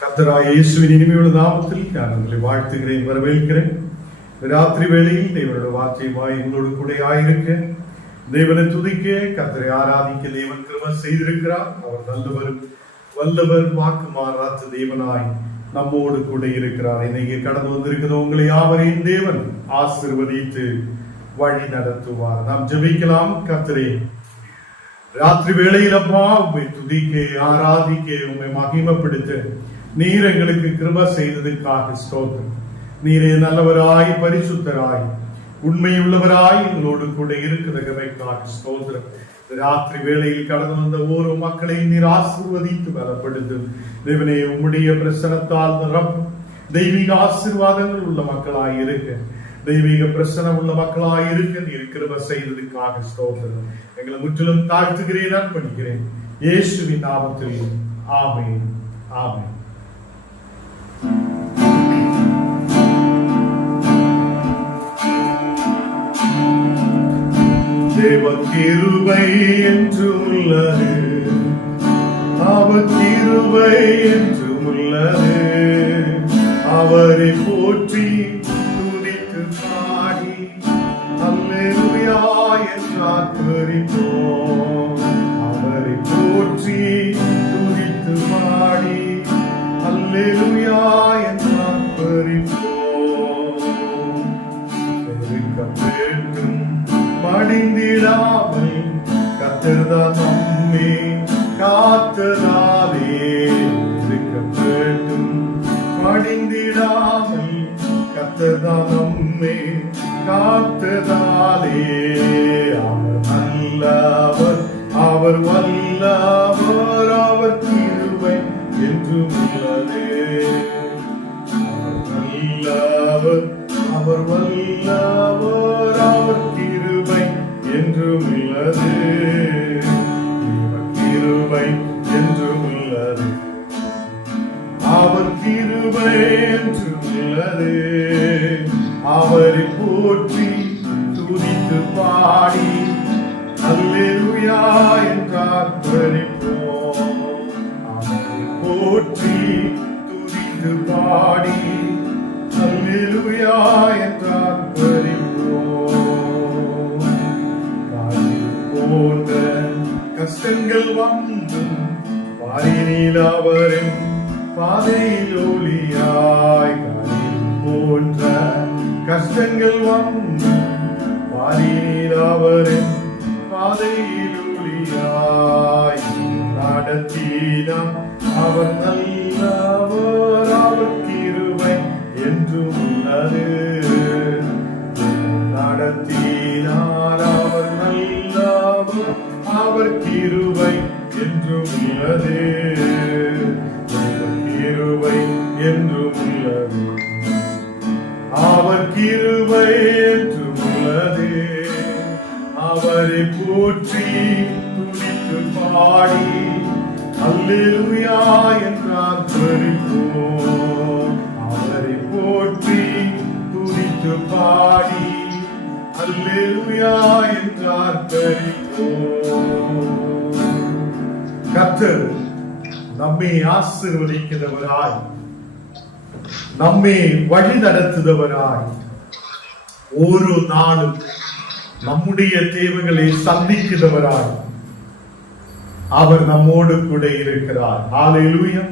கர்த்தராகிய இயேசுவின் இனிமையுள்ள நாமத்தில் நான் உங்களை வாழ்த்துகிறேன், வரவேற்கிறேன். ராத்திரி வேளையில் தேவனுடைய வார்த்தையுமாய் எங்களோடு கூட ஆயிருக்க, தேவனை துதிக்க, கர்த்தரை ஆராதிக்க தேவன் கிருபை செய்திருக்கிறார். அவர் நல்லவர், வல்லவர், வாக்கு மாறாத தேவனாய் நம்மோடு கூட இருக்கிறார். இன்னைக்கு கடந்து வந்திருக்கிற உங்களை யாவரையும் தேவன் ஆசீர்வதித்து வழி நடத்துவார். நாம் ஜெபிக்கலாம். கர்த்தரே, ராத்திரி வேளையில் அப்பா உண்மை துதிக்க, ஆராதிக்க, உண்மை மகிமைப்படுத்த நீர் எங்களுக்கு கிருபை செய்ததற்காக ஸ்தோத்திரம். நீரே நல்லவராய், பரிசுத்தராய், உண்மையுள்ளவராய் எங்களோடு கூட இருக்கிறதற்காக ஸ்தோத்திரம். ராத்திரி வேளையில் கடந்து வந்த ஒவ்வொரு மக்களையும் நீர் ஆசீர்வதித்து பலப்படுத்தும். தேவனே, உம்முடைய பிரசனத்தால் நிரப்பும். தெய்வீக ஆசீர்வாதங்கள் உள்ள மக்களாய் இருக்க, தெய்வீக பிரசனம் உள்ள மக்களாய் இருக்க நீர் கிருபை செய்ததற்காக ஸ்தோத்திரம். எங்களை முற்றிலும் தாழ்த்துகிறேன், அர்ப்பணிக்கிறேன் இயேசுவின் நாமத்தில். ஆமென், ஆமென். தேவ கிருபை என்று உள்ளது, அவர் கிருபை என்று உள்ளது. அவரை போற்றி துதித்து பாடி அல்லேலூயா என்றார் துதிப்போம். அவரை போற்றி துதித்து பாடி அல்லேலூயா என்றார் துதிப்போம். பெருக்கம் மடிந்திடாமல் கர்த்தர்தான் நம்மை காத்ததாலே, இருக்கட்டும் மடிந்திடாமல் கர்த்தர்தான் நம்மை காத்ததாலே. அவர் நல்லவர், அவர் வல்லவர், அவர் கிருபை என்றும் உள்ளது. அவர் நல்லவர், அவர் வல்லவர், அவர் கிருபை என்றும் உள்ளது. கிருபை என்றும் உள்ளது, அவர் கிருபை என்றும் உள்ளது. அவரை போற்றி துதித்து பாடி அல்லேலூயா என்றார் துதிப்போம். அவரை போற்றி துதித்து பாடி அல்லேலூயா என்றார் துதிப்போம். போன்ற கஷ்டங்கள் வந்தும் வாரினில் அவரின் பாதையில் ஒளியாய், போன்ற கஷ்டங்கள் வந்தும் வாரினில் அவரின் பாதையில் ஒளியாய் நடத்தினார். அவர் நல்லவர், அவர் கிருபை என்றும் உள்ளது. நடத்தினார், அவர் நல்லவர், அவர் கிருபை என்றும் உள்ளது. கிருபை என்றும் உள்ளது, அவர் கிருபை என்றும் உள்ளது. அவரை போற்றி துதித்து பாடி அல்லேலூயா என்றார் துதிப்போம். அவரை போற்றி துதித்து பாடி அல்லேலூயா என்றார் துதிப்போம். கர்த்தர் நம்மை ஆசீர்வதிக்கிறவராய், நம்மை வழி நடத்துகிறவராய், ஒரு நாளும் நம்முடைய தேவைகளை சந்திக்கிறவராய் அவர் நம்மோடு கூட இருக்கிறார். ஹல்லேலூயா.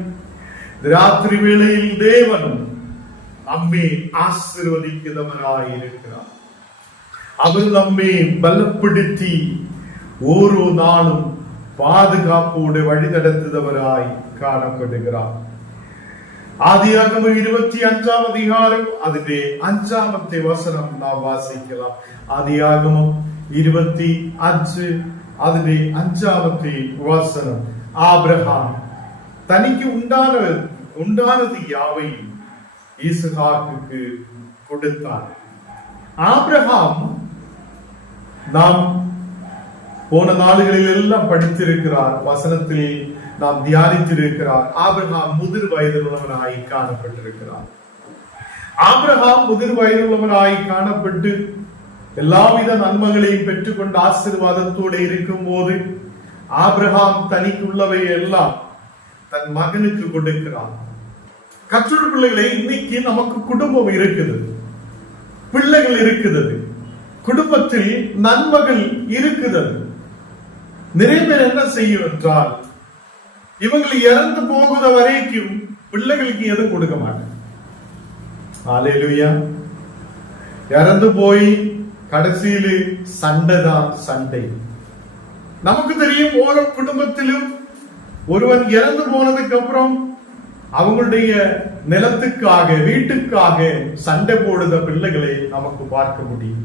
ராத்திரி வேளையில் தேவன் நம்மை ஆசீர்வதிக்கிறவராய் இருக்கிறார். அவர் நம்மை பலப்படுத்தி ஒரு நாளும் பாதுகாப்போடு வழி நடத்துகிறவராய் காணப்படுகிறார். ஆதியாகமம் 25 அதிகாரம் அதிலே 5 வசனம் நாம் வாசிக்கலாம். ஆதியாகமம் 25 அதிலே 5 வசனம். ஆபிரகாம் தனிக்கு உண்டானது யாவையும் ஈசாக்குக்கு கொடுத்தார். ஆபிரகாம் நாம் போன நாடுகளில் எல்லாம் படித்திருக்கிறார், வசனத்தில் நாம் தியானித்திருக்கிறார். ஆபிரகாம் முதிர் வயதுள்ளவனாய் காணப்பட்டிருக்கிறார். ஆபிரகாம் முதிர் வயதுள்ளவனாய் காணப்பட்டு எல்லாவித நன்மைகளையும் பெற்றுக்கொண்டு ஆசீர்வாதத்தோடு இருக்கும் போது ஆபிரகாம் தனிக்குள்ளவை எல்லாம் தன் மகனுக்கு கொடுக்கிறான். கர்த்தருடைய பிள்ளைகளே, இன்னைக்கு நமக்கு குடும்பம் இருக்குது, பிள்ளைகள் இருக்குது, குடும்பத்தில் நன்மைகள் இருக்குது. நிறைய பேர் என்ன செய்யும் என்றால், இவங்களை இறந்து போகிற வரைக்கும் பிள்ளைகளுக்கு எதுவும் கொடுக்க மாட்டாங்க. ஹல்லேலூயா. இறந்து போய் கடைசியில சண்டை தான் சண்டை. நமக்கு தெரியும், ஒவ்வொரு குடும்பத்திலும் ஒருவன் இறந்து போனதுக்கு அப்புறம் அவங்களுடைய நிலத்துக்காக, வீட்டுக்காக சண்டை போடுத பிள்ளைகளை நமக்கு பார்க்க முடியும்.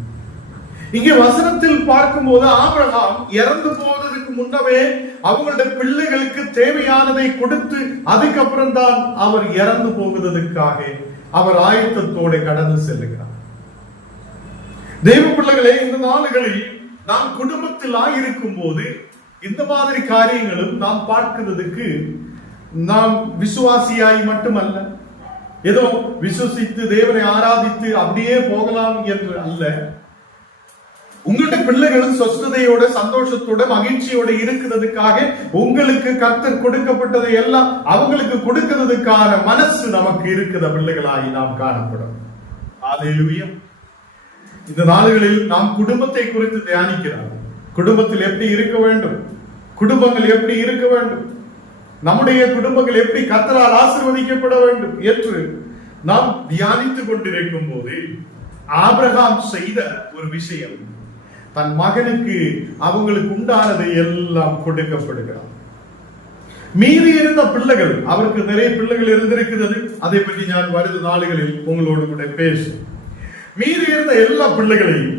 இங்கே வசனத்தில் பார்க்கும்போது ஆபிரகாம் இறந்து போவதற்கு முன்னவே அவங்களுடைய பிள்ளைகளுக்கு தேவையானதை கொடுத்து அதுக்கப்புறம் தான் அவர் இறந்து போவதற்காக அவர் ஆயத்தத்தோடு கடந்து செல்லுகிறார். தெய்வ பிள்ளைகளே, இந்த நாளுகளில் நாம் குடும்பத்தில் இருக்கும் போது இந்த மாதிரி காரியங்களும் நாம் பார்க்கிறதுக்கு, நாம் விசுவாசியாய் மட்டுமல்ல, ஏதோ விசுவசித்து தேவனை ஆராதித்து அப்படியே போகலாம் என்று அல்ல. உங்களுடைய பிள்ளைகளும் சொஸ்ததையோட, சந்தோஷத்தோட, மகிழ்ச்சியோட இருக்கிறதுக்காக உங்களுக்கு கர்த்தர் கொடுக்கப்பட்டதை எல்லாம் அவங்களுக்கு கொடுக்கிறதுக்கான மனசு நமக்கு இருக்கிற பிள்ளைகளாகி நாம் காணப்படும். ஹல்லேலூயா. இந்த நாளுகளில் நாம் குடும்பத்தை குறித்து தியானிக்கிறோம். குடும்பத்தில் எப்படி இருக்க வேண்டும், குடும்பங்கள் எப்படி இருக்க வேண்டும், நம்முடைய குடும்பங்கள் எப்படி கர்த்தரால் ஆசீர்வதிக்கப்பட வேண்டும் என்று நாம் தியானித்துக் கொண்டிருக்கும் போது ஆபிரகாம் செய்த ஒரு விஷயம், தன் மகனுக்கு அவங்களுக்கு உண்டானதை எல்லாம் கொடுக்கப்படுகிறார். மீதி இருந்த பிள்ளைகள், அவருக்கு நிறைய பிள்ளைகள் இருந்திருக்கிறது, அதை பற்றி நான் வருகிற நாளுகளில் உங்களோடு கூட பேசும். மீதி இருந்த எல்லா பிள்ளைகளையும்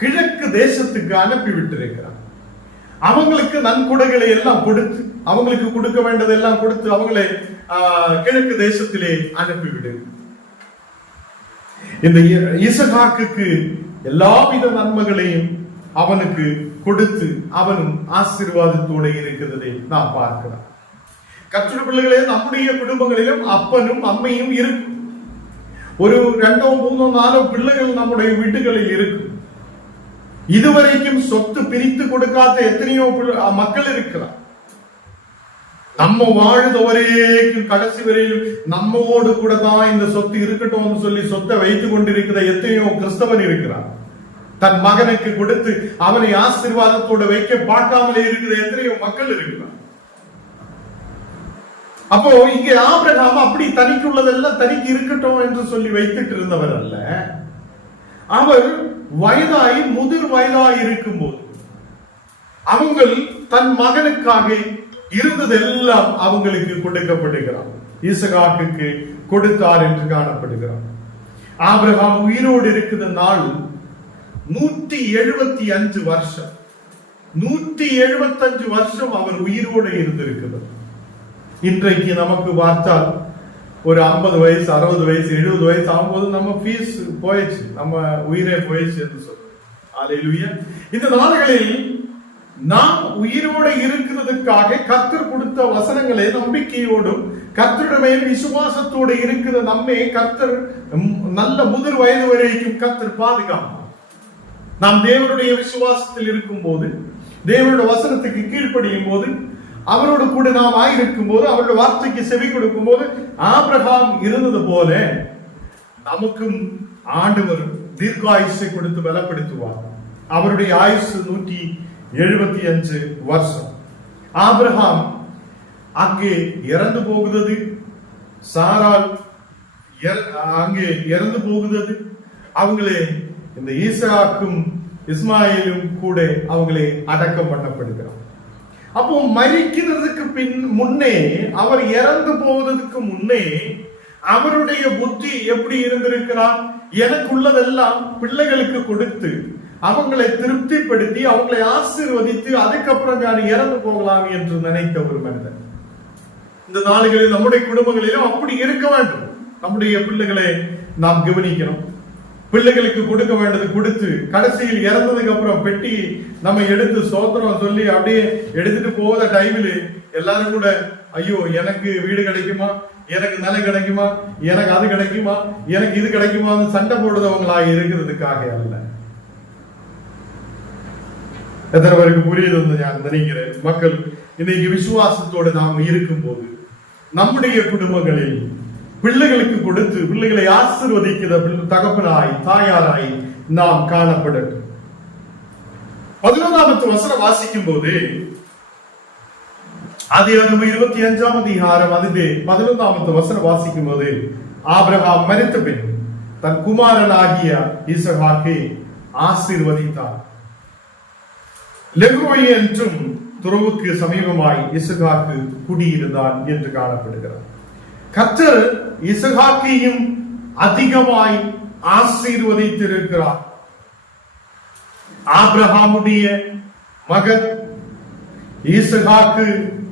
கிழக்கு தேசத்துக்கு அனுப்பி விட்டிருக்கிறார். அவங்களுக்கு நன்கொடைகளை எல்லாம் கொடுத்து, அவங்களுக்கு கொடுக்க வேண்டியதை எல்லாம் கொடுத்து அவங்களை கிழக்கு தேசத்திலே அனுப்பிவிடு. இந்த ஈசாக்குக்கு எல்லாவித நன்மைகளையும் அவனுக்கு கொடுத்து அவனும் ஆசீர்வாதத்தோடு இருக்கிறதை நாம் பார்க்கிறோம். கர்த்தருடைய பிள்ளைகளே, நம்முடைய குடும்பங்களிலும் அப்பனும் அம்மையும் இருக்கும். ஒரு 2, 3, 4 பிள்ளைகள் நம்முடைய வீட்டுகளில் இருக்கும். இதுவரைக்கும் சொத்து பிரித்து கொடுக்காத எத்தனையோ மக்கள் இருக்கிறார். நம்ம வாழ்ந்த வரைக்கும் கடைசி வரையிலும் நம்மோடு கூட தான் இந்த சொத்து இருக்கட்டும் சொல்லி சொத்தை வைத்துக் கொண்டிருக்கிற எத்தனையோ கிறிஸ்தவன் இருக்கிறார். தன் மகனுக்கு கொடுத்து அவனை ஆசீர்வாதத்தோடு வைக்க பார்க்காமலே இருக்கிற எத்தனையோ மக்கள் இருக்கிறார். அப்போ இங்கே ஆபிரகாம் அப்படி தனிக்குள்ளதெல்லாம் தனிக்கு இருக்கட்டும் என்று சொல்லி வைத்துட்டு இருந்தவர் அல்ல. அவர் வயதாய், முதிர் வயதாய் இருக்கும் போது அவங்கள் தன் மகனுக்காக இருந்ததெல்லாம் அவங்களுக்கு கொடுக்கப்படுகிறார். ஈசாக்குக்கு கொடுத்தார் என்று காணப்படுகிறார். ஆபிரகாம் உயிரோடு இருக்கிற நாள் 175 வருஷம். 175 வருஷம் அவர் உயிரோடு இருந்திருக்கிறார். இன்றைக்கு நமக்கு பார்த்தால் ஒரு 50 வயசு, 60 வயசு, 70 வயசு ஆகும்போது நம்ம ஃபீஸ் போயிடுச்சு, நம்ம உயிரே போயிடுச்சு என்று சொல்றோம். ஹல்லேலூயா. இந்த நாடுகளில் நாம் உயிரோடு இருக்கிறதுக்காக கர்த்தர் கொடுத்த வசனங்களை நம்பிக்கையோடும் கர்த்தருடைய விசுவாசத்தோடு இருக்கிற நம்மை கர்த்தர் நல்ல முதிர் வயது வரைக்கும் கர்த்தர் பாதுகாப்பார். நாம் தேவனுடைய விசுவாசத்தில் இருக்கும் போது, தேவனுடைய வசனத்துக்கு கீழ்ப்படியும் போது, அவரோடு கூட நாம் ஆயிருக்கும் போது, அவருடைய வார்த்தைக்கு செவி கொடுக்கும் போது ஆபிரகாம் இருந்தது போல நமக்கும் ஆண்டவர் தீர்க்காயுசை கொடுத்து பலப்படுத்துவார். அவருடைய ஆயுசு 175 வருஷம். ஆபிரகாம் அங்கே இறந்து போகுது, சாரால் அங்கே இறந்து போகுது. அவங்களே இந்த ஈசாக்கும் இஸ்மாயிலும் கூட அவங்களே அடக்கம் பண்ணப்படுகிறார். அப்போ மரிக்கிறதுக்கு முன்னே, அவர் இறந்து போவதற்கு முன்னே அவருடைய புத்தி எப்படி இருந்திருக்கிறார்? எனக்குள்ளதெல்லாம் பிள்ளைகளுக்கு கொடுத்து அவங்களை திருப்திப்படுத்தி அவங்களை ஆசீர்வதித்து அதுக்கப்புறம் நான் இறந்து போகலாம் என்று நினைத்த ஒரு மனிதன். இந்த நாடுகளில் நம்முடைய குடும்பங்களிலும் அப்படி இருக்க வேண்டும். நம்முடைய பிள்ளைகளை நாம் கவனிக்கணும். பிள்ளைகளுக்கு கொடுக்க வேண்டியது கொடுத்து கடைசியில் இறந்ததுக்கு அப்புறம் பெட்டி நம்ம எடுத்து சோத்திரம் சொல்லி அப்படியே எடுத்துட்டு போகிற டைமில் எல்லாரும் கூட ஐயோ எனக்கு வீடு கிடைக்குமா, எனக்கு நிலம் கிடைக்குமா, எனக்கு அது கிடைக்குமா, எனக்கு இது கிடைக்குமா சண்டை போடுறவங்களா இருக்கிறதுக்காக அல்ல. எத்தனை பேருக்கு புரியுது நான் நினைக்கிறேன். மக்கள் இன்னைக்கு விசுவாசத்தோடு நாம் இருக்கும் போது நம்முடைய குடும்பங்களில் பிள்ளைகளுக்கு கொடுத்து பிள்ளைகளை ஆசீர்வதிக்கிற தகப்பனாய் தாயாராய் நாம் காணப்படட்டும். 11வது வசனம் வாசிக்கும் போது ஆதியாகமம் 25ஆம் அதிகாரம் அதிலே 11வது வசனம் வாசிக்கும் போது ஆபிரகாம் மரித்த பின் தன் குமாரனாகிய ஈசாக்கை ஆசீர்வதித்தார். லெப்ரோய் என்றும் துறவுக்கு சமீபமாய் ஈசாக்கு குடியிருந்தான் என்று காணப்படுகிறார். கர்த்தர் ஈசாக்கையும் அதிகமாய் ஆசீர்வதித்திருக்கிறார். ஆபிரகாமுடைய மகன் ஈசாக்கு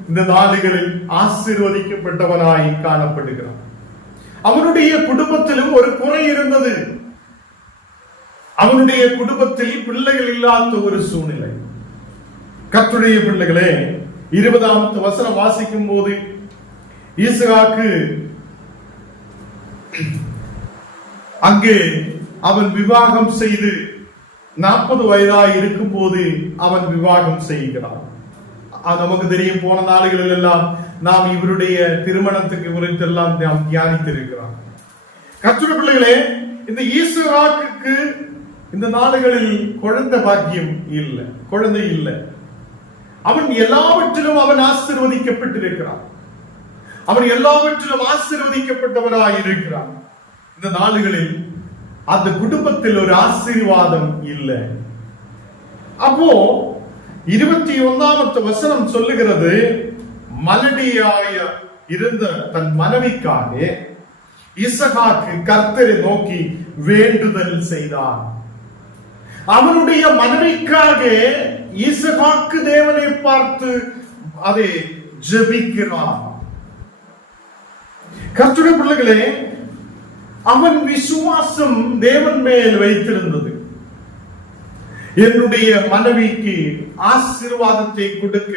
இந்த நாடுகளில் ஆசீர்வதிக்கப்பட்டவனாய் காணப்படுகிறான். அவனுடைய குடும்பத்திலும் ஒரு குறை இருந்தது. அவனுடைய குடும்பத்தில் பிள்ளைகள் இல்லாத ஒரு சூழ்நிலை. கர்த்தருடைய பிள்ளைகளே, 20வது வசனம் வாசிக்கும் போது ஈசாக்கு அங்கே அவன் விவாகம் செய்து 40 வயதாய் இருக்கும் போது அவன் விவாகம் செய்கிறான். நமக்கு தெரியும், போன நாடுகளில் எல்லாம் நாம் இவருடைய திருமணத்துக்கு குறித்தெல்லாம் நாம் தியானித்திருக்கிறோம். கர்த்தருடைய பிள்ளைகளே, இந்த ஈசாக்குக்கு இந்த நாடுகளில் குழந்தை பாக்கியம் இல்லை, குழந்தை இல்லை. அவன் எல்லாவற்றிலும் அவன் ஆசீர்வதிக்கப்பட்டிருக்கிறான். அவன் எல்லாவற்றிலும் ஆசீர்வதிக்கப்பட்டவனாய் இருக்கிறான். இந்த நாடுகளில் அந்த குடும்பத்தில் ஒரு ஆசீர்வாதம் இல்லை. அப்போ 21வது வசனம் சொல்லுகிறது, மலடியாய இருந்த தன் மனைவிக்காக ஈசாக்கு கர்த்தரை நோக்கி வேண்டுதல் செய்தான். அவனுடைய மனைவிக்காக ஈசாக்கு தேவனை பார்த்து அதை ஜெபிக்கிறான். கர்த்தருடைய பிள்ளைகளே, அவன் விசுவாசம் தேவன் மேல் வைத்திருந்தது. என்னுடைய மனைவிக்கு ஆசீர்வாதத்தை கொடுக்க,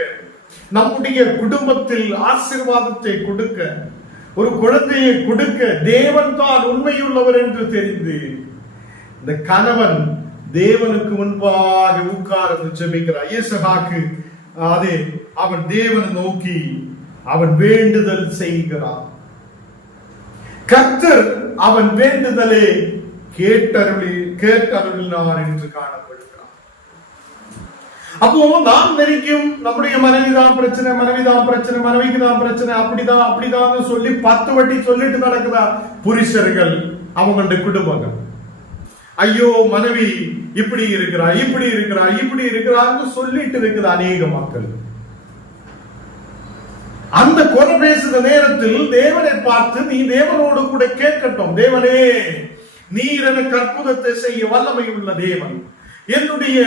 நம்முடைய குடும்பத்தில் ஆசீர்வாதத்தை கொடுக்க, ஒரு குழந்தையை கொடுக்க தேவன் தான் உண்மையுள்ளவர் என்று தெரிந்து இந்த கணவன் தேவனுக்கு முன்பாக உட்கார்ந்து ஜெபிக்கிறார். ஈசாக்கு அதே அவன் தேவனை நோக்கி அவன் வேண்டுதல் செய்கிறான். கர்த்தர் அவன் வேண்டுதலை கேட்டருளினார் என்று காணப்படுகிறார். அப்போ நாம் நெருக்கும் நம்முடைய மனைவிதான் பிரச்சனை, மனைவிதான் பிரச்சனை, மனைவிக்கு தான் பிரச்சனை, அப்படிதான் சொல்லி 10 வாட்டி சொல்லிட்டு நடக்குதா புருஷர்கள், அவங்களுடைய குடும்பங்கள். ஐயோ மனைவி இப்படி இருக்கிறான்னு சொல்லிட்டு இருக்குது அநேக மக்கள். அந்த குறை பேசுகிற நேரத்தில் தேவனை பார்த்து நீ தேவனோடு கூட கேட்கட்டும். தேவனே, நீர் எனக்கு அற்புதத்தை செய்ய வல்லமை உள்ள தேவன். என்னுடைய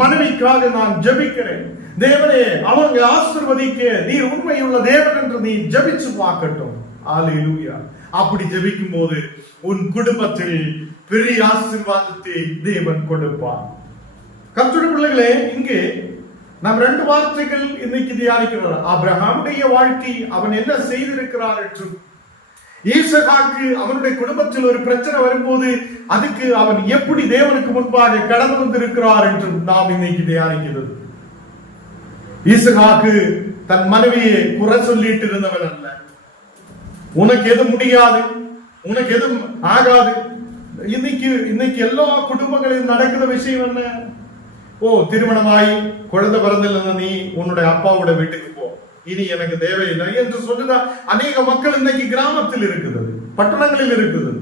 மனைவிக்காக நான் ஜெபிக்கிறேன். தேவனே, அவங்க ஆசீர்வதிக்க நீர் உண்மையுள்ள தேவன் என்று நீ ஜெபிச்சு பார்க்கட்டும். அல்லேலூயா. அப்படி ஜெபிக்கும் போது உன் குடும்பத்தில் பெரிய ஆசீர்வாதத்தை தேவன் கொடுப்பார். கர்த்தருடைய பிள்ளைகளே, இங்கே நாம் 2 வார்த்தைகள் இன்னைக்கு தியானிக்கிறோம். ஆபிரகாமுடைய வாழ்க்கை, அவன் என்ன செய்திருக்கிறார் என்று. ஈசாக்கு அவனுடைய குடும்பத்தில் ஒரு பிரச்சனை வரும்போது அதுக்கு அவன் எப்படி தேவனுக்கு முன்பாக கடந்து வந்திருக்கிறார் என்று நாம் இன்னைக்கு தியானிக்கிறது. ஈசாக்கு தன் மனைவியை குறை சொல்லிட்டு இருந்தவன் அல்ல. உனக்கு எது முடியாது, உனக்கு எதுவும் ஆகாது. இன்னைக்கு எல்லா குடும்பங்களிலும் நடக்கிற விஷயம் என்ன? திருமணமாய் குழந்தை பிறந்தில்லை, நீ உன்னுடைய அப்பாவோட வீட்டுக்கு போ, இனி எனக்கு தேவையில்லை என்று சொல்லுதான் அநேக மக்கள் இன்னைக்கு கிராமத்தில் இருக்குது, பட்டணங்களில் இருக்குது.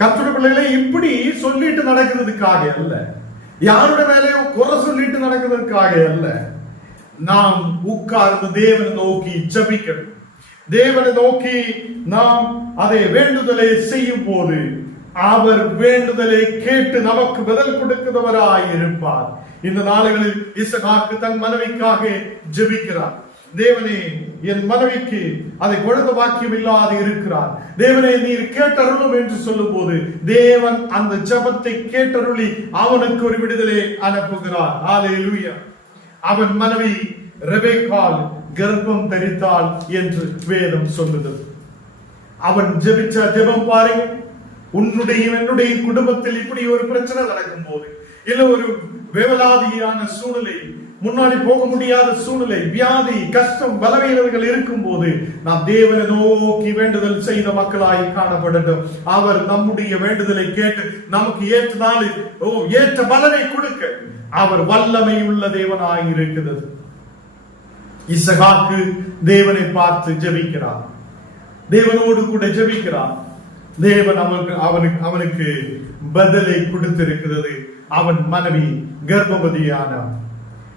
கர்த்தருடைய பிள்ளைகளை இப்படி சொல்லிட்டு நடக்கிறதுக்காக அல்ல, யாருடைய வேலையோ குறை சொல்லிட்டு நடக்கிறதுக்காக அல்ல. நாம் உட்கார்ந்து தேவனை நோக்கி ஜெபிக்கணும். தேவனை நோக்கி நாம் அதை வேண்டுதலை செய்யும் போது அவர் வேண்டுதலை கேட்டு நமக்கு பதில் கொடுக்கிறவராய் இருப்பார். இந்த நாடுகளில் ஈசாக்கு தன் மனைவிக்காக ஜெபிக்கிறார். தேவனே, என் மனைவிக்கு அதை குழந்தை பாக்கியம் இல்லாது இருக்கிறார், தேவனே நீர் கேட்டருளும் என்று சொல்லும் போது தேவன் அந்த ஜெபத்தை கேட்டருளி அவனுக்கு ஒரு விடுதலை அனுப்புகிறார். அல்லேலூயா. அவன் மனைவி ரெபெக்காள் கர்ப்பம் தரித்தாள் என்று வேதம் சொல்லுது. அவன் ஜெபிச்ச ஜெபம் பாருங்க. உன்னுடைய என்னுடைய குடும்பத்தில் இப்படி ஒரு பிரச்சனை நடக்கும் போது, இல்ல ஒரு வேவலாதியான சூழ்நிலை முன்னாடி போக முடியாத சூழ்நிலை, வியாதி, கஷ்டம், பலவீனங்கள் இருக்கும் போது நாம் தேவனை நோக்கி வேண்டுதல் செய்த மக்களாய் காணப்படட்டும். அவர் நம்முடைய வேண்டுதலை கேட்டு நமக்கு ஏற்ற பலனை கொடுக்க அவர் வல்லமை உள்ள தேவனாய் இருக்கிறது. இசகாக்கு தேவனை பார்த்து ஜெபிக்கிறார், தேவனோடு கூட ஜெபிக்கிறார். தேவன் அவனுக்கு பதிலை கொடுத்திருக்கிறது. அவன் மனைவி கர்ப்பவதியானார்.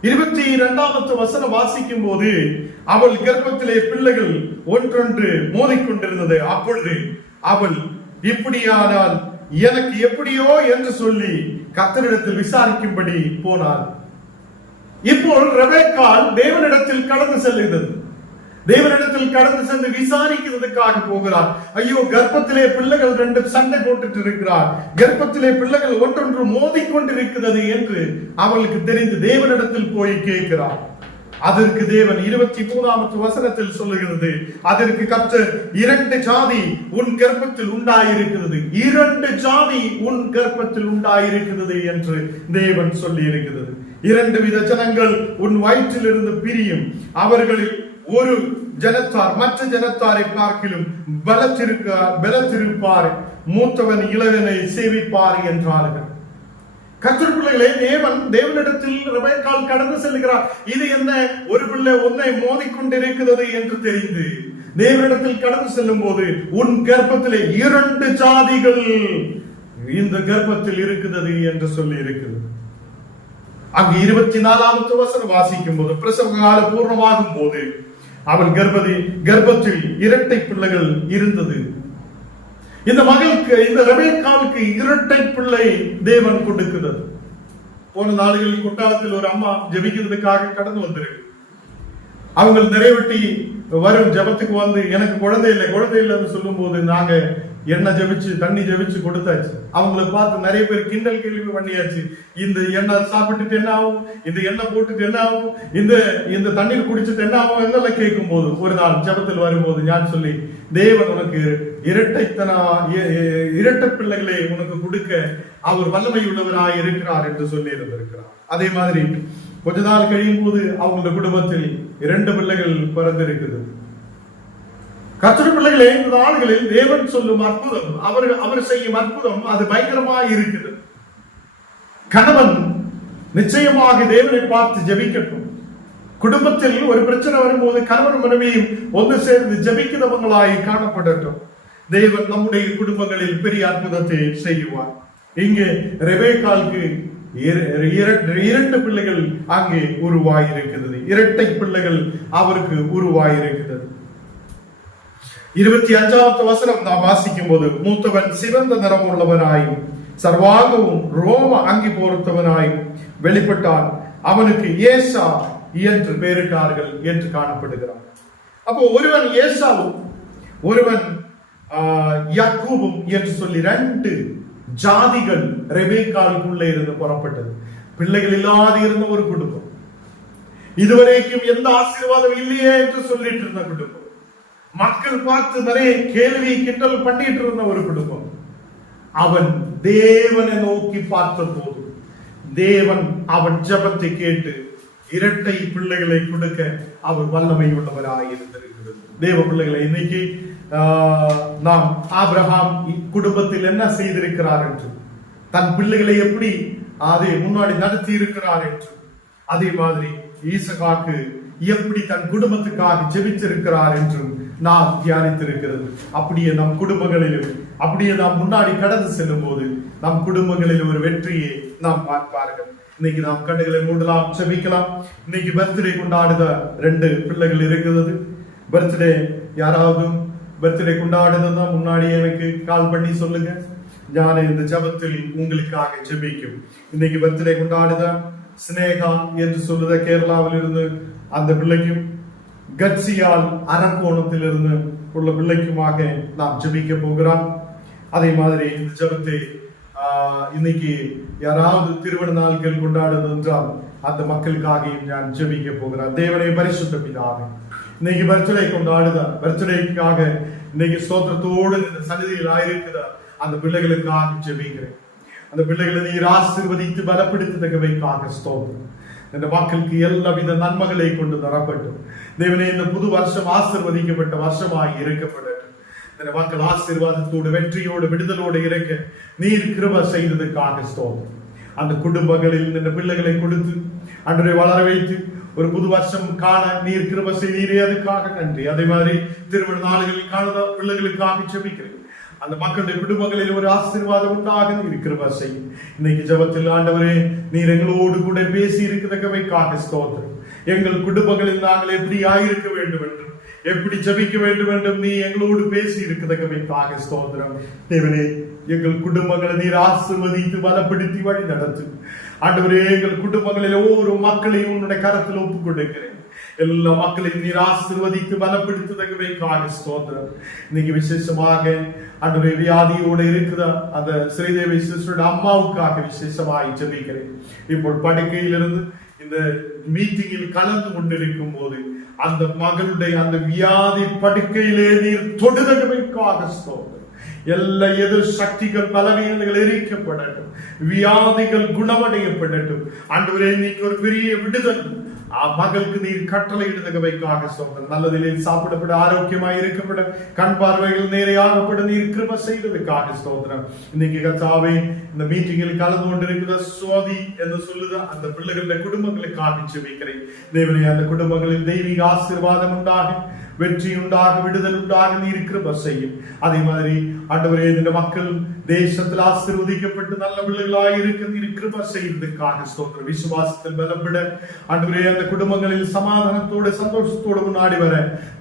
22வது வசனம் வாசிக்கும் போது அவள் கர்ப்பத்திலே பிள்ளைகள் ஒன்றொன்று மோதிக்கொண்டிருந்தது. அப்பொழுது அவள் இப்படியானால் எனக்கு எப்படியோ என்று சொல்லி கர்த்தரிடத்தில் விசாரிக்கும்படி போனாள். இப்போ ரெபெக்காள் தேவனிடத்தில் கடந்து செல்கிறது. தேவனிடத்தில் கடந்து சென்று விசாரிக்கிறதுக்காக போகிறார். ஐயோ, கர்ப்பத்திலே பிள்ளைகள் 2 சண்டை போட்டுட்டு இருக்கிறார், கர்ப்பத்திலே பிள்ளைகள் ஒன்றொன்று மோதிக்கொண்டிருக்கிறது என்று அவளுக்கு தெரிந்து தேவனிடத்தில் போய் கேட்கிறார். அதற்கு தேவன் 23வது வசனத்தில் சொல்லுகிறது, அதற்கு கர்த்தர் 2 ஜாதி உன் கர்ப்பத்தில் உண்டாயிருக்கிறது, 2 ஜாதி உன் கர்ப்பத்தில் உண்டாயிருக்கிறது என்று தேவன் சொல்லி இருக்கிறது. 2 வித ஜனங்கள் உன் வயிற்றில் இருந்து பிரியும், அவர்களில் ஒரு ஜனத்தார் மற்ற ஜனத்தாரை பார்க்கிலும் பலத்திருப்பார், மூத்தவன் இளையவனை சேவிப்பார் என்றார்கள். கர்த்தர் பிள்ளைகளே, தேவனிடத்தில் ரெபெக்காள் கடந்து செல்கிறார். இது என்ன, ஒரு பிள்ளை ஒன்றை மோதிக்கொண்டிருக்கிறது என்று தெரிந்து தேவனிடத்தில் கடந்து செல்லும் போது உன் கர்ப்பத்திலே 2 ஜாதிகள் இந்த கர்ப்பத்தில் இருக்கிறது என்று சொல்லி இருக்கிறது. அங்கு 24வது வசனம் வாசிக்கும் போது பிரசவ காலம் பூர்ணமாகும் போது அவள் கர்ப்பத்தில் 2 பிள்ளைகள் இருந்தது. இந்த மகளுக்கு, இந்த ரெபெக்காளுக்கு 2 பிள்ளை தேவன் கொடுக்கிறது. போன நாடுகளில் குட்டாளத்தில் ஒரு அம்மா ஜெபிக்கிறதுக்காக கடந்து வந்திருக்கு. அவங்க நிறைவேற்றி வரும் ஜபத்துக்கு வந்து எனக்கு குழந்தை இல்லைன்னு சொல்லும் போது நாங்க எண்ணெய் ஜெபிச்சு தண்ணி ஜெபிச்சு கொடுத்தாச்சு. அவங்களை பார்த்து நிறைய பேர் கிண்டல் கேள்வி பண்ணியாச்சு. இந்த எண்ணெய் சாப்பிட்டுட்டு என்ன ஆகும், இந்த எண்ணெய் போட்டுட்டு என்ன ஆகும், இந்த தண்ணீர் குடிச்சிட்டு என்ன ஆகும் என்னெல்லாம் கேட்கும் போது ஒரு நாள் ஜபத்தில் வரும்போது நான் சொல்லி, தேவன் உனக்கு இரட்டை பிள்ளைகளை உனக்கு கொடுக்க அவர் வல்லமை உள்ளவராய் இருக்கிறார் என்று சொல்லி இருந்திருக்கிறார். அதே மாதிரி கொஞ்ச நாள் கழியும் போது அவங்களுடைய குடும்பத்தில் 2 பிள்ளைகள் பிறந்திருக்கிறது. கர்த்தருடைய பிள்ளைகளே, இந்த நாடுகளில் தேவன் சொல்லும் அற்புதம், அவர் செய்யும் அற்புதம் அது பயங்கரமாக இருக்குது. கணவன் நிச்சயமாக தேவனை பார்த்து ஜெபிக்கட்டும். குடும்பத்தில் ஒரு பிரச்சனை வரும்போது கணவன் மனைவியும் ஒன்று சேர்ந்து ஜெபிக்கிறவங்களாய் காணப்படட்டும். தேவன் நம்முடைய குடும்பங்களில் பெரிய அற்புதத்தை செய்வார். இங்கே ரெபெக்காளுக்கு 2 பிள்ளைகள் அங்கே உருவாயிருக்கிறது. 2 பிள்ளைகள் அவருக்கு உருவாயிருக்கிறது. 25வது வசனம் நாம் வாசிக்கும் போது, மூத்தவன் சிவந்த நிறம் உள்ளவனாய் சர்வாகவும் ரோம அங்கி போர்த்தவனாய் வெளிப்பட்டான், அவனுக்கு ஏசா என்று பெயரிட்டார்கள் என்று காணப்படுகிறார். அப்போ ஒருவன் ஏசாவும் ஒருவன் யாக்கோபும் என்று சொல்லி 2 ஜாதிகள் ரெபெக்காளுக்குள்ளே இருந்து புறப்பட்டது. பிள்ளைகள் இல்லாத இருந்த ஒரு குடும்பம், இதுவரைக்கும் எந்த ஆசீர்வாதம் இல்லையே என்று சொல்லிட்டு இருந்த குடும்பம், மக்கள் பார்த்து நிறைய கேள்வி கிண்டல் பண்ணிட்டு இருந்த ஒரு குடும்பம். அவன் தேவனை நோக்கி பார்த்த போது தேவன் அவன் ஜெபத்தை கேட்டு 2 பிள்ளைகளை கொடுக்க அவர் வல்லமை உள்ளவராய் இருந்திருக்கிறது. தேவ பிள்ளைகளை, இன்னைக்கு நாம் ஆபிரகாம் குடும்பத்தில் என்ன செய்திருக்கிறார் என்று, தன் பிள்ளைகளை எப்படி அதை முன்னாடி நடத்தி இருக்கிறார் என்று, அதே மாதிரி ஈசகாக்கு எப்படி தன் குடும்பத்துக்காக ஜெபித்திருக்கிறார் என்றும் நாம் தியானித்திருக்கிறது. அப்படியே நம் குடும்பங்களிலும், அப்படியே நாம் முன்னாடி கடந்து செல்லும் போது நம் குடும்பங்களில் ஒரு வெற்றியை நாம் பார்ப்பார்கள். இன்னைக்கு நாம் கண்ணுகளை மூடலாம், ஜெபிக்கலாம். இன்னைக்கு பர்த்டே கொண்டாடுத 2 பிள்ளைகள் இருக்கிறது. பர்த்டே யாராவது பர்த்டே கொண்டாடுறதுன்னா முன்னாடி எனக்கு கால் பண்ணி சொல்லுங்க, நான் இந்த ஜபத்தில் உங்களுக்காக ஜெபிக்கும். இன்னைக்கு பர்த்டே கொண்டாடுத ஸ்னேகா என்று சொல்லுத கேரளாவில் இருந்து அந்த பிள்ளைக்கும், கட்சியால் அரக்கோணத்தில் இருந்து உள்ள பிள்ளைக்குமாக நாம் ஜெபிக்க போகிறோம். அதே மாதிரி இந்த ஜபத்தை இன்னைக்கு யாராவது திருமண நாள்கள் கொண்டாடுது என்றால் அந்த மக்களுக்காக நான் ஜெபிக்க போகிறேன். தேவனை பரிசுத்த பிதாவே, இன்னைக்கு பர்த்டே கொண்டாடுதா, பர்த்டேக்காக இன்னைக்கு ஸ்தோத்திரத்தோடு இந்த சன்னிதியில் ஆயிருக்குதா அந்த பிள்ளைகளுக்காக ஜெபிக்கிறேன். அந்த பிள்ளைகளை நீர் ஆசீர்வதித்து பலப்படுத்தத்தக்கவைக்காக ஸ்தோத்திரம். இந்த மக்களுக்கு எல்லாவித நன்மைகளை கொண்டு தரப்பட்டும். தேவனே, இந்த புது வருஷம் ஆசீர்வதிக்கப்பட்ட வருஷமாய் இருக்கப்படட்டும். இந்த மக்கள் ஆசீர்வாதத்தோடு, வெற்றியோடு, விடுதலோடு இருக்க நீர் கிருபை செய்ததுக்காக ஸ்தோத்திரம். அந்த குடும்பங்களில் இந்த பிள்ளைகளை கொடுத்து அன்றைய வளர வைத்து ஒரு புது வருஷம் காண நீர் கிருபை செய்தீரே, அதுக்காக நன்றி. அதே மாதிரி திருமண நாடுகளில் காண பிள்ளைகளுக்காக ஜெபிக்கிறேன். அந்த மக்களுடைய குடும்பங்களில் ஒரு ஆசீர்வாதம் உண்டாக நீர் கிருபை செய்யும். இன்னைக்கு ஜெபத்தில் ஆண்டவரே, நீர் எங்களோடு கூட பேசி இருக்கிறதற்காக ஸ்தோத்திரம். எங்கள் குடும்பங்களில் நாங்கள் எப்படி ஆயிருக்க வேண்டும் என்றும், எப்படி ஜெபிக்க வேண்டும் என்றும் நீ எங்களோடு பேசி இருக்கிறதற்காக ஸ்தோத்திரம். தேவனே, எங்கள் குடும்பங்களை நீர் ஆசீர்வதித்து பலப்படுத்தி வழி நடத்து. ஆண்டவரே, எங்கள் குடும்பங்களில் ஒவ்வொரு மக்களையும் உன்னுடைய கரத்தில் ஒப்புக் கொடுக்கிறேன். எல்லா மக்களையும் நீர் ஆசீர்வதித்து பலப்படுத்துவதற்காக ஸ்தோத்திரம். இன்னைக்கு விசேஷமாக ஆண்டவரே, வியாதியோடு இருக்கிற அந்த ஸ்ரீதேவி சிஸ்டரோட அம்மாவுக்காக விசேஷமாய் ஜெபிக்கிறேன். இப்போ படுக்கையிலிருந்து இந்த மீட்டிங்கில் கலந்து கொண்டிருக்கும் போது அந்த மகளுடைய அந்த வியாதி படுக்கையிலே நீர் தொடுதற்காக ஸ்தோத்திரம். எல்லா எதிர் சக்திகள், பலவீனங்கள் எரிக்கப்படட்டும், வியாதிகள் குணமடையப்படட்டும். ஆண்டவரே, இன்னைக்கு ஒரு பெரிய விடுதல் மகளுக்கு நீர் கட்டளை இடுதற்காக ஸ்தோத்திரம். நல்லதிலே சாப்பிடப்பட, ஆரோக்கியமாய் இருக்கப்பட, கண் பார்வைகள் நேரையாகப்பட நீர் கிருபை செய்ததுக்காக ஸ்தோத்திரம். இன்னைக்கு கர்த்தாவே, இந்த மீட்டிங்கில் கலந்து கொண்டிருக்கிற சோதி என்று சொல்லுத அந்த பிள்ளைகளுடைய குடும்பங்களுக்காக ஜெபிக்கிறேன். தேவனே, அந்த குடும்பங்களில் தெய்வீக ஆசீர்வாதம் உண்டாகும், வெற்றி உண்டாக, விடுதல் உண்டாக நீர் கிருபை செய்யும். அதே மாதிரி ஆண்டவரே, இந்த மக்கள் தேசத்தில் ஆசீர்வதிக்கப்பட்டு நல்ல பிள்ளைகளாய் இருக்க நீர் கிருபை செய்வதற்காக ஸ்தோத்திரம். விசுவாசத்தில் பலப்பட ஆண்டவரே, அந்த குடும்பங்களில் சமாதானத்தோடு, சந்தோஷத்தோடு முன்னாடி வர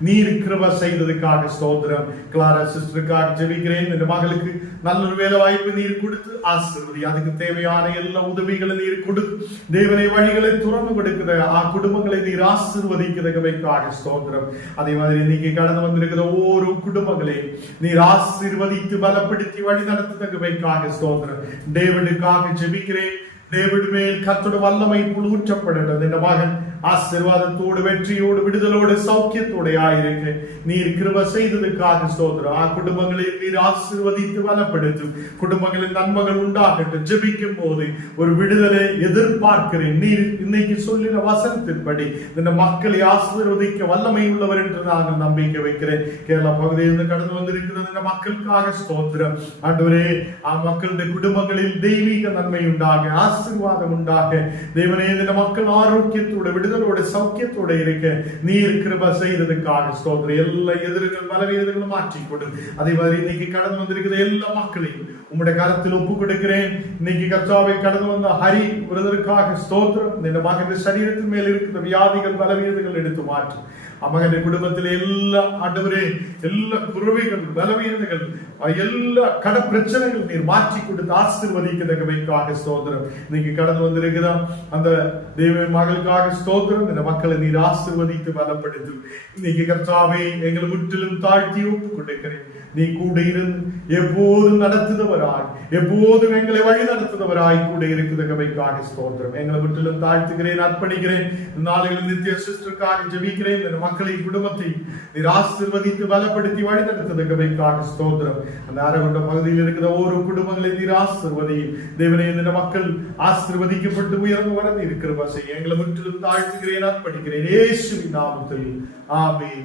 நீர் கிருபை செய்ததுக்காக ஸ்தோத்திரம். கிளாரா சிஸ்டருக்காக ஜெபிக்கிறேன். இந்த மகளுக்கு நல்ல ஒரு வேலை வாய்ப்பு நீர் கொடுத்து ஆசீர்வதி. அதுக்கு தேவையான எல்லா உதவிகளை நீர் கொடுத்து தேவனை வழிகளை துறந்து கொடுக்கிற குடும்பங்களை நீர் ஆசீர்வதிக்கிறதுக்காக ஸ்தோத்திரம். அதே மாதிரி இன்னைக்கு கடந்து வந்திருக்கிற ஒவ்வொரு குடும்பங்களையும் நீர் ஆசீர்வதித்து பலப்படுத்தி வழி நடத்துவதற்காக ஸ்தோத்திரம். டேவிடுக்காக ஜெபிக்கிறேன். டேவிட் மேல் கர்த்தருடைய வல்லமை ஊற்றப்படட்டும். இந்த மகன் ஆசீர்வாதத்தோடு, வெற்றியோடு, விடுதலோடு, சௌக்கியத்தோடு ஆயிருக்க நீர் கிருபை செய்ததுக்காக ஸ்தோத்திரம். குடும்பங்களில் நீர் ஆசீர்வதித்து பலப்படுத்தும். குடும்பங்களின் நன்மைகள் உண்டாகட்டும். ஜெபிக்கும் போது ஒரு விடுதலை எதிர்பார்க்கிறேன். நீர் இன்னைக்கு சொல்லின வசனத்தின்படி இந்த மக்களை ஆசீர்வதிக்க வல்லமை உள்ளவர் என்று நாங்கள் நம்பிக்கை வைக்கிறேன். கேரளா பகுதியில் கடந்து வந்திருக்கிறது இந்த மக்களுக்காக ஸ்தோத்திரம். ஆண்டவரே, மக்களுடைய குடும்பங்களில் தெய்வீக நன்மை உண்டாக, ஆசீர்வாதம் உண்டாக, தேவனே, இந்த மக்கள் ஆரோக்கியத்தோட, விடுதலோட, சௌக்கியத்தோட இருக்க நீர் கிருபை செய்ததுக்காக ஸ்தோத்திரம். எல்லா எதிர்கள், பலவீனங்களும் மாற்றி கொடு. அதே மாதிரி இன்னைக்கு கடந்து வந்திருக்கிற எல்லா மக்களையும் உம்முடைய கரத்தில் ஒப்பு கொடுக்கிறேன். இன்னைக்கு கர்த்தாவை கடந்து வந்த ஹரி பிரதருக்காக ஸ்தோத்திரம். இந்த மகன் சரீரத்தின் மேல் இருக்கிற வியாதிகள், பலவீனங்கள் எடுத்து மாற்று. மகன் குடும்பத்தில் எல்லா ஆண்டவரே, எல்லா குறைகள், பலவீனங்கள், எல்லா கட பிரச்சனைகள் நீர் மாற்றி கொடுத்து ஆசீர்வதிக்கிறதுக்காக ஸ்தோத்திரம். இன்னைக்கு கடந்து வந்திருக்கிறோம் அந்த தேவ மகளுக்காக ஸ்தோத்திரம். இந்த மக்களை நீர் ஆசீர்வதித்து பலப்படுத்தும். இன்னைக்கு கர்த்தாவே, எங்களை முற்றிலும் தாழ்த்தி ஒப்பு கொடுக்கிறேன். நீ கூட இருந்து எப்போதும் நடத்துதவராய், எப்போதும் எங்களை வழி நடத்துதவராய் கூட இருக்கிறதுக்காக ஸ்தோத்திரம். எங்களை முற்றிலும் தாழ்த்துகிறேன், அர்ப்பணிக்கிறேன். நாளையில் நித்திய சிஸ்டருக்காக ஜெபிக்கிறேன். இந்த மக்களை, குடும்பத்தை நீர் ஆசீர்வதித்து பலப்படுத்தி வழி நடத்துவதற்காக ஸ்தோத்திரம். அந்த அரகுண்ட பகுதியில் இருக்கிற ஒவ்வொரு குடும்பங்களை நீர் ஆசீர்வதியும். தேவனே, இந்த மக்கள் ஆசீர்வதிக்கப்பட்டு உயர்ந்து வர இருக்கிற பசை எங்களை முற்றிலும் தாழ்த்துகிறேன், அர்ப்பணிக்கிறேன். இயேசுவின் நாமத்தில் ஆமென்.